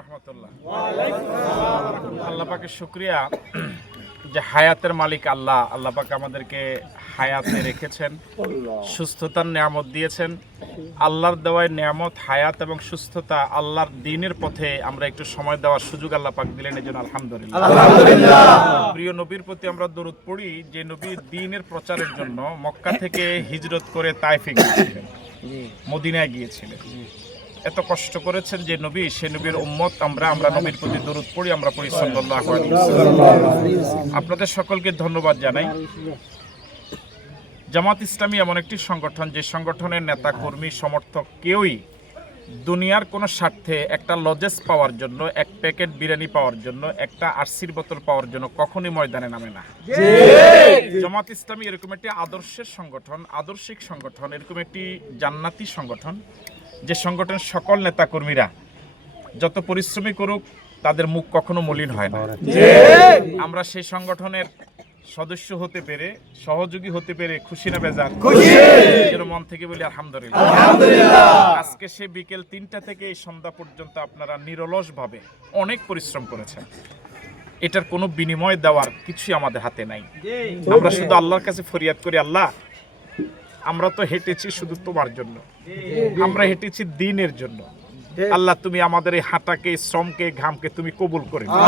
রাহমাতুল্লাহ। আল্লাহ পাকের শুকরিয়া যে হায়াতের মালিক আল্লাহ। আল্লাহ পাক আমাদেরকে হায়াতে রেখেছেন, সুস্থতার নিয়ামত দিয়েছেন। আল্লাহর দেওয়ায় নিয়ামত, হায়াত এবং সুস্থতা, আল্লাহর দ্বীনের পথে আমরা একটু সময় দেওয়ার সুযোগ আল্লাহ পাক দিলেন, এই জন্য আলহামদুলিল্লাহ। প্রিয় নবীর প্রতি আমরা দরুদ পড়ি, যে নবী দ্বীনের প্রচারের জন্য মক্কা থেকে হিজরত করে তায়েফে গিয়েছিলেন, মদিনায় গিয়েছিলেন। এত কষ্ট করেছেন যে নবী, সে নবীর উম্মত আমরা নবীর প্রতি দরুদ পড়ি, আমরা পড়ি সাল্লাল্লাহু আলাইহি ওয়াসাল্লাম। আপনাদের সকলকে ধন্যবাদ জানাই। জামাত ইসলামী এমন একটি সংগঠন, যে সংগঠনের নেতা কর্মী সমর্থক কেউই দুনিয়ার কোনো স্বার্থে একটা লজেস পাওয়ার জন্য, এক প্যাকেট বিরিয়ানি পাওয়ার জন্য, একটা আরসির বোতল পাওয়ার জন্য কখনোই ময়দানে নামে না। জামাত ইসলামী এরকম একটি আদর্শের সংগঠন, আদর্শিক সংগঠন, এরকম একটি জান্নাতি সংগঠন, যে সংগঠনের সকল নেতা কর্মীরা যত পরিশ্রমী করুক তাদের মুখ কখনো মলিন হয় না। আমরা সেই সংগঠনের সদস্য হতে পেরে, সহযোগী হতে পেরে খুশি না বেজার? মন থেকে বলি আলহামদুলিল্লাহ। আজকে সে বিকেল ৩টা থেকে এই সন্ধ্যা পর্যন্ত আপনারা নিরলস ভাবে অনেক পরিশ্রম করেছেন। এটার কোনো বিনিময় দেওয়ার কিছুই আমাদের হাতে নাই। আমরা শুধু আল্লাহর কাছে ফরিয়াদ করি, আল্লাহ আমরা তো হেঁটেছি শুধু তোমার জন্য, আমরা হেঁটেছি দ্বীনের জন্য। আল্লাহ তুমি আমাদের এই হাঁটাকে, শ্রমকে, ঘামকে তুমি কবুল করে নাও।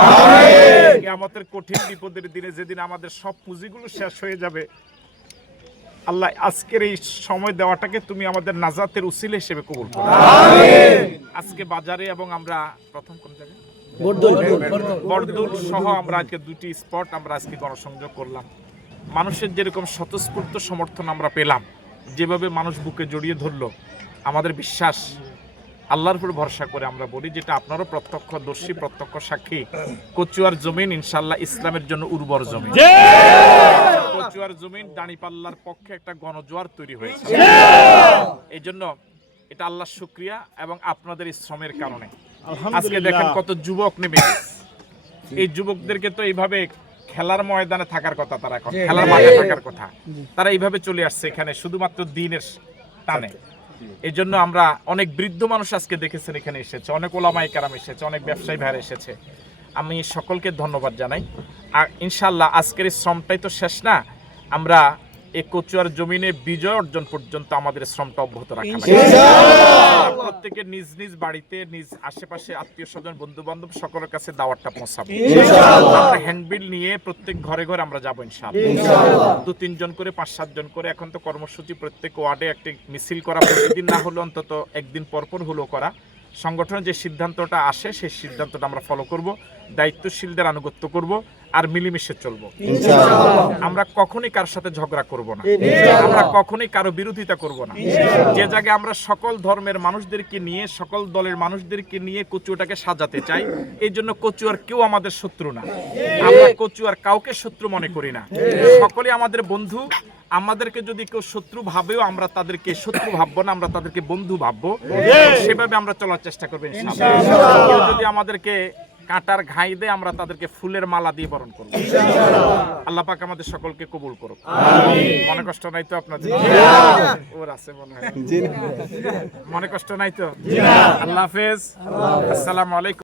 আমাদের কঠিন বিপদের দিনে যেদিন আমাদের সব পুঁজিগুলো শেষ হয়ে যাবে, আল্লাহ আজকের এই সময় দেওয়াটাকে তুমি আমাদের নাজাতের উসিলা হিসেবে কবুল করো। আজকে বাজারে এবং আমরা প্রথম কোন জায়গায় বরদুল সহ আমরা আজকে 2টি স্পট আমরা আজকে গণসংযোগ করলাম। মানুষের যেরকম স্বতঃস্ফূর্ত সমর্থন আমরা পেলাম, যেভাবে মানুষ বুকে জড়িয়ে ধরলো, আমাদের বিশ্বাস আল্লাহর উপর ভরসা করে আমরা বলি, যেটা আপনারও প্রত্যক্ষদর্শী, প্রত্যক্ষ সাক্ষী, কচুয়ার জমিন ইনশাআল্লাহ ইসলামের জন্য উর্বর জমিন। কচুয়ার জমিন দাঁড়িপাল্লার পক্ষে একটা গণজোয়ার তৈরি হয়েছে। এই জন্য এটা আল্লাহর শুকরিয়া এবং আপনাদের এই শ্রমের কারণে আজকে দেখেন কত যুবক নেমে গেছে। এই যুবকদেরকে তো এইভাবে খেলার ময়দানে থাকার কথা, তারা এখন খেলার মাঠে থাকার কথা, তারা এইভাবে চলে আসছে এখানে শুধুমাত্র দ্বীনের টানে। এই জন্য আমরা অনেক বৃদ্ধ মানুষ আজকে দেখেছেন এখানে এসেছে, অনেক ওলামায়ে কেরাম এসেছে, অনেক ব্যবসায়ী ভাইরা এসেছে। আমি সকলকে ধন্যবাদ জানাই। আর ইনশাআল্লাহ আজকের এই শ্রমটাই তো শেষ না, আমরা এই কচুয়ার জমিনে বিজয় অর্জন পর্যন্ত আমাদের শ্রমটা অব্যাহত রাখা লাগবে। প্রত্যেকের নিজ নিজ বাড়িতে, নিজ আশেপাশে আত্মীয় স্বজন, বন্ধু বান্ধব সকলের কাছে দাওয়াতটা পৌঁছাবো আমরা। হ্যান্ডবিল নিয়ে প্রত্যেক ঘরে ঘরে আমরা যাবো ইনশাআল্লাহ। 2-3 জন করে, 5-7 জন করে। এখন তো কর্মসূচি প্রত্যেক ওয়ার্ডে একটি মিছিল করা, প্রতিদিন না হলে অন্তত একদিন পরপর হলেও করা। সংগঠনের যে সিদ্ধান্তটা আসে সেই সিদ্ধান্তটা আমরা ফলো করব, দায়িত্বশীলদের আনুগত্য করব, আর মিলেমিশে চলবো। আমরা কখনোই কারোর সাথে ঝগড়া করব না, আমরা কখনোই কারো বিরোধিতা করব না। যে জায়গায় আমরা সকল ধর্মের মানুষদেরকে নিয়ে, সকল দলের মানুষদেরকে নিয়ে কচুয়াটাকে সাজাতে চাই, এই জন্য কচুয়ার কেউ আমাদের শত্রু না। আমরা কচুয়ার কাউকে শত্রু মনে করি না, সকলে আমাদের বন্ধু। আমাদেরকে যদি কেউ শত্রু ভাবেও আমরা তাদেরকে শত্রু ভাববো না, আমরা তাদেরকে বন্ধু ভাববো। সেভাবে আমরা চলার চেষ্টা করবো ইনশাআল্লাহ। কেউ যদি আমাদেরকে কাঁটার ঘাই দেয়, আমরা তাদেরকে ফুলের মালা দিয়ে বরণ করবো। আল্লাহ পাক আমাদের সকলকে কবুল করুক। মনে কষ্ট নাই তো আপনাদের? ওর আছে মনে হয়, মনে কষ্ট নাই তো? আল্লাহ হাফেজ, আসসালামু আলাইকুম।